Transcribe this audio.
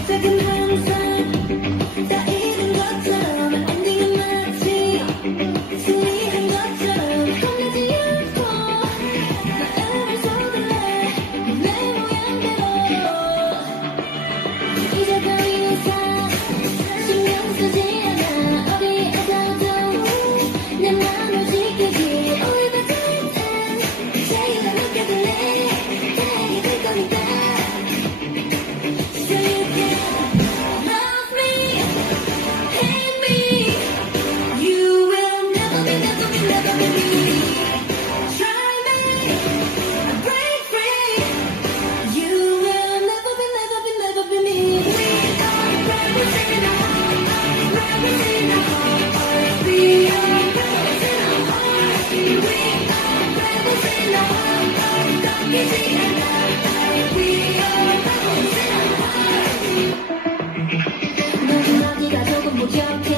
시작은 항상 다 잃은 것처럼 엔딩은 마치 승리한 것처럼 겁나지 않고 마음을 쏟을래 내 모양대로 이제 더 이상 신경 쓰지 않아 어디에서도 내 맘을 지키기 All the time 제일 날 느껴질래 다행히 될 거니까 So you can love me, hate me. You will never be, never be, never be me. Try me, break free. You will never be, never be, never be me. We are rebels in our heart, rebels in our heart. We are rebels in our heart. We are rebels in our heart. 꺾이지 않아. We are rebels in our heart. 너는 어디가 조금 부족해